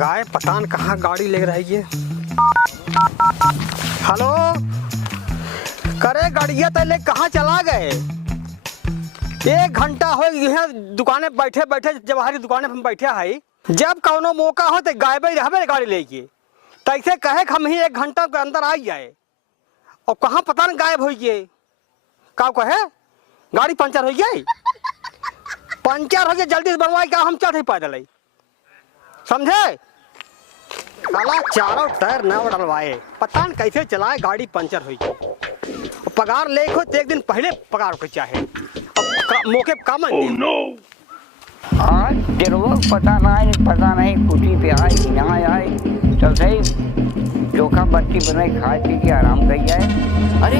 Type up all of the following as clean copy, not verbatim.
लगाए पता न कहाँ गाड़ी ले रही है। हेलो, करे गाड़िया तले कहाँ चला गए? 1 घंटा हो गया दुकाने बैठे बैठे, जवाहरी दुकाने पर बैठे है। जब कौनो मौका हो तो गायबे रहबे गाड़ी लेके, तैसे कहे हम ही 1 घंटा के अंदर आ जाए और कहाँ पता न गायब हो गए। का कहे गाड़ी पंचर हो गई, पंचर हो गया, जल्दी से बनवाए क्या हम चढ़े पैदल, समझे? साला चारों टायर न डलवाए, पता न कैसे चलाए, गाड़ी पंचर हुई। पगार ले को तो 1 दिन पहले पगार को चाहे, अब मौके पे काम नहीं। आज तेरे पता नहीं कुटी पे आए कि ना आए। चल सही चोखा बत्ती बनाए, खाए पी के आराम कर जाए। अरे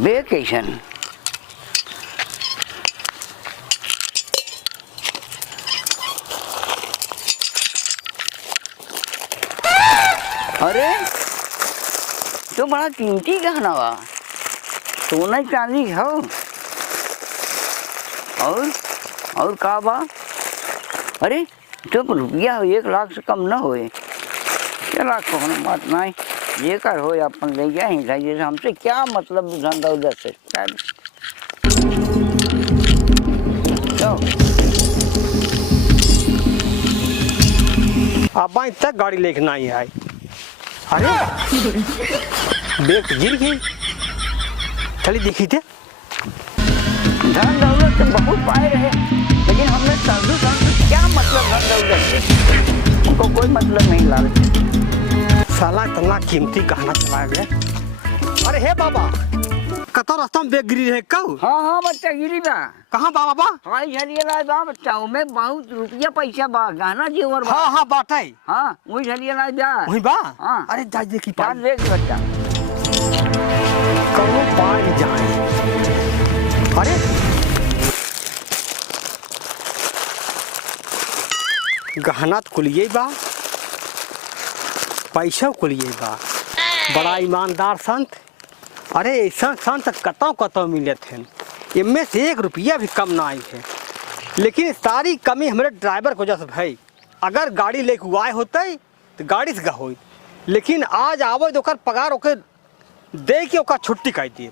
वेकेशन अरे तो बड़ा कीमती गहना बा, सोना चांदी हो। और का बा? अरे तो रुपया 1 लाख से कम न होए। चला कोनो बात नहीं, ये कर हो अपन ले जाए जैसे हमसे क्या मतलब धंधा उधर से। अब तक गाड़ी लेके नहीं है। अरे देख गिर गई, चली देखी थे। धन दौलत तो बहुत पाए रहे, लेकिन हमने साधु संत क्या मतलब धन दौलत से? उनको कोई मतलब नहीं लालच। साला इतना कीमती गहना चला गया। अरे हे बाबा, कतो रास्ता में बेग गिरी है कब? हाँ बच्चा गिरी बा। कहाँ बा बाबा? हाँ झरिया बा बच्चा, में बहुत रुपया पैसा बा, गहना जेवर बा। हाँ बाटे। हाँ वही झरिया बा। वही बा? हाँ। अरे जा देखी पान देख बच्चा, कौन पान जाए। अरे गहना तो कुलिए बा, पैसा कुलिए बा, बड़ा ईमानदार संत। अरे ऐसा संत कतौ मिले थे, इनमें से 1 रुपया भी कम ना आई है। लेकिन सारी कमी हमारे ड्राइवर की वजह से भाई। अगर गाड़ी लेके आए होते तो गाड़ी से गहो, लेकिन आज आवो तो पगार ओके दे के ओका छुट्टी कर दिए,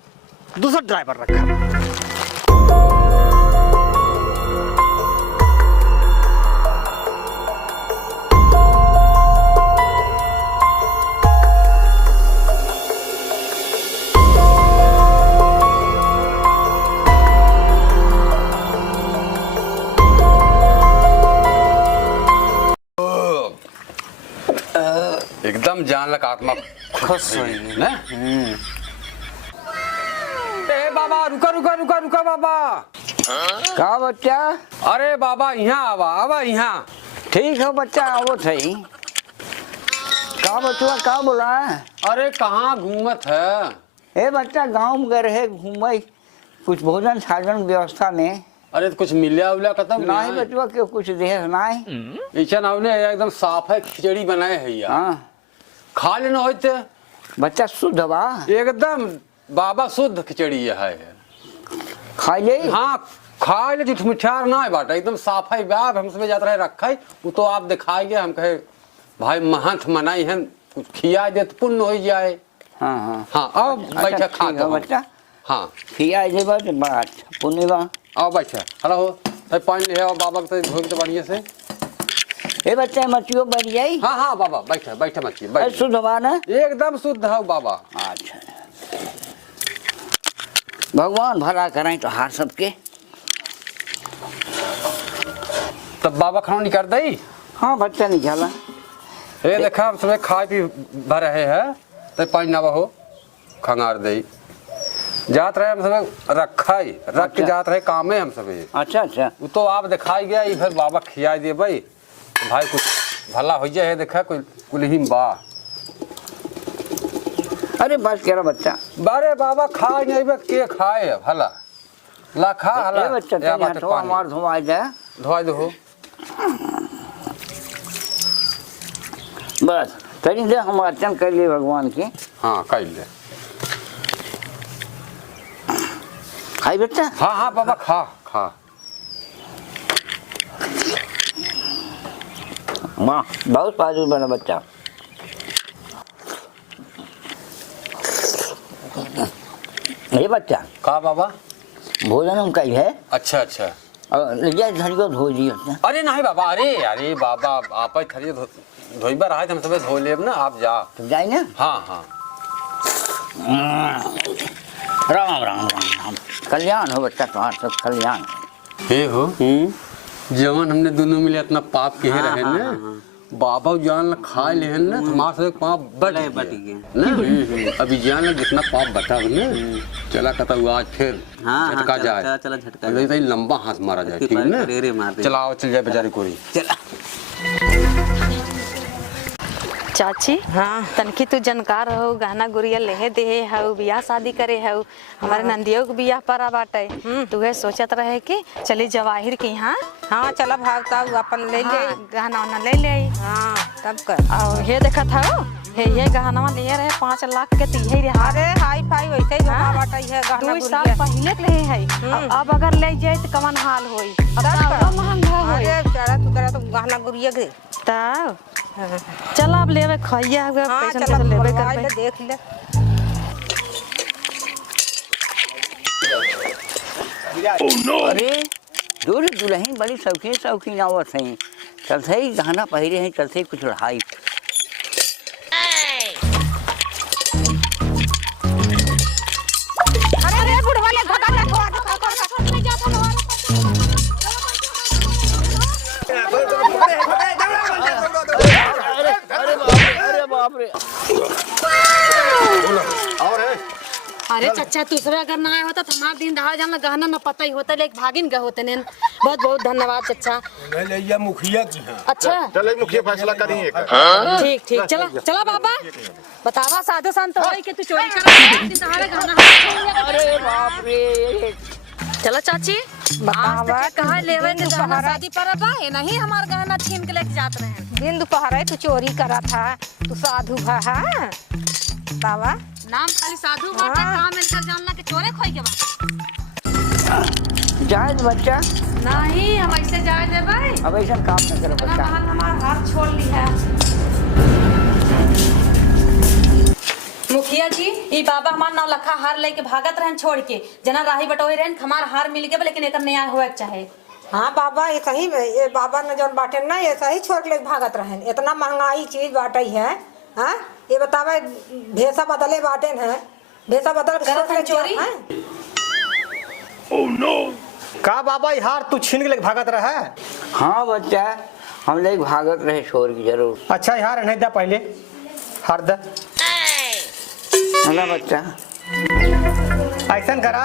दूसरा ड्राइवर रखा। एकदम जान लग आत्मा खुश हुई ना। ए बाबा रुका बाबा। का बच्चा? अरे बाबा यहाँ आवा यहाँ। ठीक है बच्चा, आवो सही। का बचुआ का बोला? अरे कहाँ घूमत है? ए बच्चा गांव में गए रहे घूमे, कुछ भोजन साजन व्यवस्था में। अरे तो कुछ मिलिया उलिया खत्म नहीं बचुआ के कुछ देह नहीं। इच्छा ने एकदम साफ है, खिचड़ी बनाए है यार। हाँ खा लेना होते बच्चा शुद्ध बा, एकदम बाबा शुद्ध खिचड़ी है। खा ले। हाँ खा ले, मिठार ना है बाटा, एकदम साफ है। बाप हमसे जाता रहे रखा है वो तो आप दिखाएंगे। हम कहे भाई महंत मनाई है, कुछ खिया दे तो पुण्य हो जाए। हाँ हाँ अब बैठा खा दो बच्चा। हाँ खिया दे बा बड़ा अच्छा पुण्य बा। आओ बैठा खड़ा हो, पानी ले आओ बाबा के धोई तो बढ़िया से। ए बच्चा मछियो बन जाई। हाँ बाबा बैठा मछली बैठ। शुद्ध बा ना? एकदम शुद्ध है बाबा। अच्छा भगवान भला करें तो हार सबके। तब बाबा खाना नहीं कर दई? हाँ बच्चा निकाला। ये देखा हम सब खाए पी भर रहे हैं, तो पानी ना हो खंगार दई जात रहे। हम सब रख के जात रहे काम है हम सब। अच्छा वो तो आप दिखाई गया, फिर बाबा खिया दिए भाई। भाई कुछ भला हो जाए, देखा कोई कुलहीम बा। अरे बस कह रहा बच्चा। बारे बाबा खाए नहीं बे, के खाए भला ला खा हला। बच्चा हमार धुआ जाए, धोआ दो बस तरी दे हम अर्चन कर लिए भगवान की। हाँ कर ले। खाई बच्चा। हाँ बाबा खा। माँ बहुत फायदे बना बच्चा। ये बच्चा का बाबा? भोजन उनका ही है। अच्छा अच्छा। और ले जाए धरी को धो दिए उसने। अरे नहीं बाबा, अरे अरे बाबा आप थरी धोइबा रहा हम सब धो लेब ना, आप जा। तुम जाए ना। हाँ हाँ। राम राम राम राम। कल्याण हो बच्चा, तुम्हारा सब कल्याण। हे हो जवन हमने दोनों मिले इतना पाप के रहे ना, बाबा जान ला खा ले ना, तुम्हारे से पाप बच गए ना। अभी जान ला जितना पाप बता ना, चला कहता हुआ आज फिर झटका जाए। चला झटका तो लंबा हाथ मारा जाए, ठीक है ना? चलाओ चल जाए बेचारी कोरी। चला। चाची हाँ तनकी तू जानकार हो, गहना गुड़िया लेहे दे हो, बियाह शादी करे हो, हमारे नंदियों के बियाह पर बाटे। तू है सोचत रहे कि चली जवाहिर की यहाँ। हाँ चला भागता अपन ले ले। गहना उना ले ले। हाँ तब कर। और हे देखा था ये गहना लिए रहे 5 लाख के तीहे रहा। अरे हाई फाई वैसे ही धोखा बाटा है गहना 2 साल पहले के ले है। अब अगर ले जाए तो कमन हाल होई, अब तो महंगा होई। अरे बेचारा तू तेरा तो गहना गुड़िया के तब चल अब लेवे खइया हाँ पैसा चला लेवे ले कर देख ले। अरे दूर दुल्हन बड़ी शौकीन शौकीन आवत है। चलते ही गहना पहिरे हैं, चलते ही कुछ रहाई। अरे बुढ़वा ले घटा ले अरे बाप रे। अरे चचा दूसरा अगर ना आया होता तो हमारे दिन दहाड़ जाना गहना न पता ही होता, लेकिन भागिन गए होते ने। बहुत बहुत धन्यवाद चचा। ये मुखिया की है। अच्छा चले मुखिया फैसला करिए। ठीक ठीक चला चला बाबा बतावा साधु संत होई कि तू चोरी कर गहना। अरे बाप रे। चलो चाची बतावा कहा लेवे के गहना शादी पर बा है नहीं, हमार गहना छीन के लेके जात रहे हैं। दिन दोपहर तू चोरी करा था, तू साधु भा है बाबा। नाम खाली साधु बाटे, काम मिलकर जानला के चोरे खोई के बा। जाए बच्चा नहीं हम ऐसे जाए देबै। अब ऐसा काम न करो बच्चा। हमारा हाथ छोड़ ली है। मुखिया जी ई बाबा हमार 9 लाख हार लेके भागत रहन छोड़ के, जना राही बटोई रहन हमार हार मिल गए, लेकिन एकर नया होए के चाहे। हाँ बाबा ये सही में ये बाबा ने जो बाटे ना ये सही छोड़ के भागत रहन। इतना महंगाई चीज बाटे है। हाँ ये बतावे भेसा बदले बाटे है, भेसा बदल के चोरी। Oh no. का बाबा हार तू छीन के लेके भागत रहा है? हाँ बच्चा हम लोग भागत रहे छोड़ की जरूर। अच्छा हार नहीं दा पहले हार दा। ना बच्चा ऐसा करा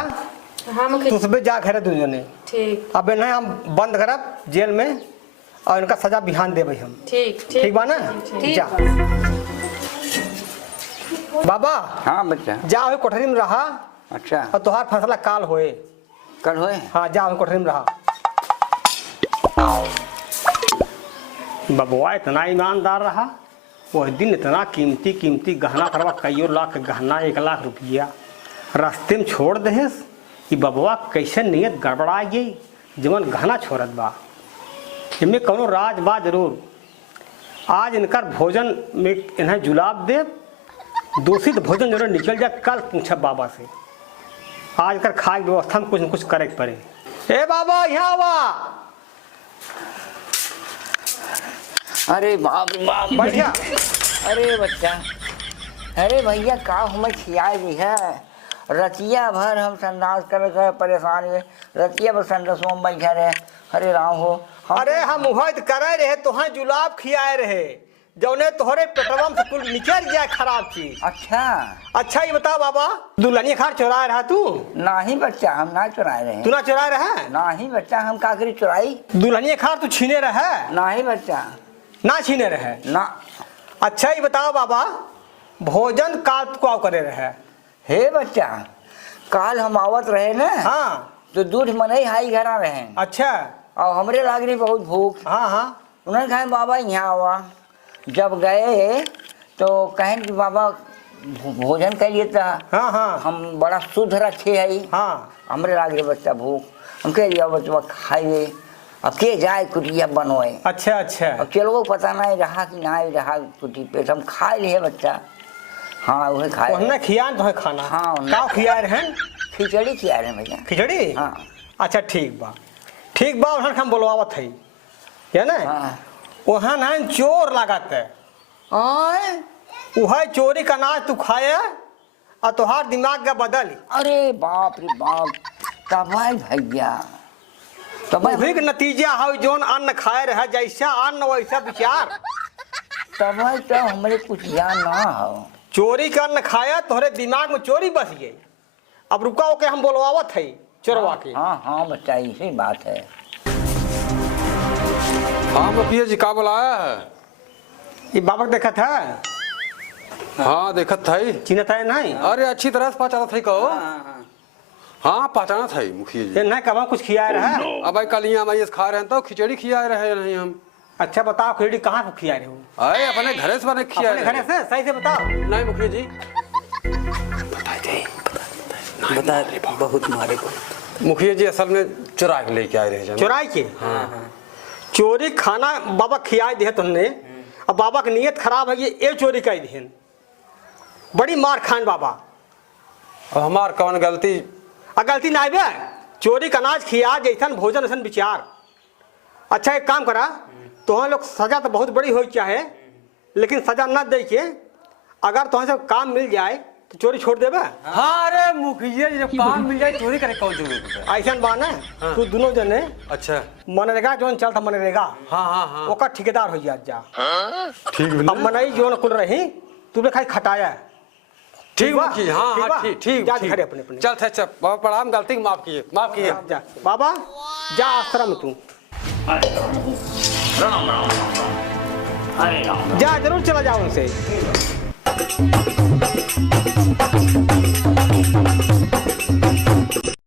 हाँ मुखिया तू सुबह जा घर दुजने। ठीक अब नहीं हम बंद करब जेल में और इनका सजा बिहान देवे हम। ठीक ठीक बा ना? जा बाबा। हाँ बच्चा। जा वही कोठरी में रहा अच्छा और तुहार फैसला काल होए। कल होए। हाँ जा वही कोठरी में रहा। बबुआ इतना ईमानदार रहा, वह दिन इतना कीमती कीमती गहना करवा कईयों लाख के गहना 1 लाख रुपया रास्ते में छोड़ दहेस। कि बबुआ कैसे नियत गड़बड़ा गई जवन गहना छोड़त बा। इनमें कोनो राज बा जरूर। आज इनकर भोजन में इन्हें जुलाब दे, दूषित भोजन जरूर निकल जाए। कल पूछा बाबा से, आज कर खाए व्यवस्था में कुछ न कुछ करे के पड़े। ए बाबा यहाँ आवा। अरे बाप रे बाप। बढ़िया। अरे बच्चा अरे भैया का हमें खिया दी है। रतिया भर हम संडास कर परेशान हुए, रतिया भर संडासों में बैठे रहे। अरे राम हो। अरे हम उहद करे रहे तुहें जुलाब खियाए रहे जौने तोहरे पेटवा में कुल निकल जाए खराब चीज। अच्छा अच्छा ये बता बाबा दुल्हनिया खार चुराए रहा तू? नहीं बच्चा हम ना चुराए रहे। तू ना चुराए रहा? नहीं बच्चा हम का करी चुराई। दुल्हनिया खार तू छीने रहा? नहीं बच्चा ना छीने रहे ना। अच्छा ये बताओ बाबा भोजन काल को करे रहे? हे बच्चा काल हम आवत रहे ना। हाँ तो दूध मनई हाई घरा रहे। अच्छा और हमरे लाग रही बहुत भूख। हाँ हाँ उन्होंने कहा बाबा यहाँ आवा। जब गए तो कहें कि बाबा भोजन करिए तो हाँ हाँ हम बड़ा शुद्ध रखे है। हाँ हमरे लाग रहे बच्चा भूख। हम कह दिया बच्चा खाइए। अब के जाए कुटिया बनोए। अच्छा अच्छा। अब चलो पता नहीं रहा कि नहीं रहा कुटी पेट हम खा लिए बच्चा। हाँ वही खाए। ओहने खिया तो है खाना। हाँ, का खिया रहन? खिचड़ी खिया रहे भैया। खिचड़ी? हाँ। अच्छा ठीक बा उहन हम बोलवावत है है ना। हाँ। ओहन है चोर लागत है। आए? वह चोरी का अनाज तू खाए और तुहार दिमाग का बदल। अरे बाप रे बाप तबाई भैया वही के नतीजा है जोन अन्न खाए रहे जैसा अन्न वैसा विचार। तबाई तो हमारे कुछ ज्ञान ना हो। चोरी का अन्न खाया तोहरे दिमाग में चोरी बस गई। अब रुका होके हम बोलवावत है चोरवा के। हाँ हाँ बच्चा यही बात है। हाँ मुखिया जी का बुलाया है? ये बाबा देखा था। हाँ देखत था ही। चिन्हत है नहीं? अरे अच्छी तरह से पहचाना था कहो। हाँ पहचाना था ही मुखिया जी। ये नहीं कब कुछ खिया रहा। अब भाई कल यहाँ मैं खा रहे हैं तो खिचड़ी खिया रहे नहीं हम। अच्छा बताओ खिचड़ी कहाँ से खिया रहे हो? अरे अपने घरे से बने खिया अपने घरे से सही से बताओ। नहीं मुखिया जी बता बहुत मारे को। मुखिया जी असल में चुरा के लेके आए रहे। चुराई के? चोरी खाना बाबा खिया दिए तुमने। अब बाबा की नीयत खराब है ये चोरी कर दिहन। बड़ी मार खान बाबा। अब हमार कौन गलती? गलती ना बे चोरी का अनाज खिया जैसन भोजन ऐसा विचार। अच्छा एक काम करा तुम लोग सजा तो बहुत बड़ी हो चाहे लेकिन सजा न दे के अगर तुम्हें सब काम मिल जाए तो चोरी छोड़ देबे। हाँ अरे मुखिया जी जब काम मिल जाए चोरी करे कौन जरूरत है? ऐसा बात है तू दोनों जने अच्छा मनरेगा जोन चलता मनरेगा हाँ हाँ हाँ ओकर ठेकेदार हो जा। ठीक अब मनई जोन कुल रही तुमने खाली खटाया। ठीक बा? मुखिया हाँ ठीक बा? हाँ ठीक जा ठीक घरे अपने अपने। चल अच्छा बहुत प्रणाम गलती माफ कीजिए माफ कीजिए। जा बाबा जा आश्रम तू जा जरूर चला जाओ उनसे।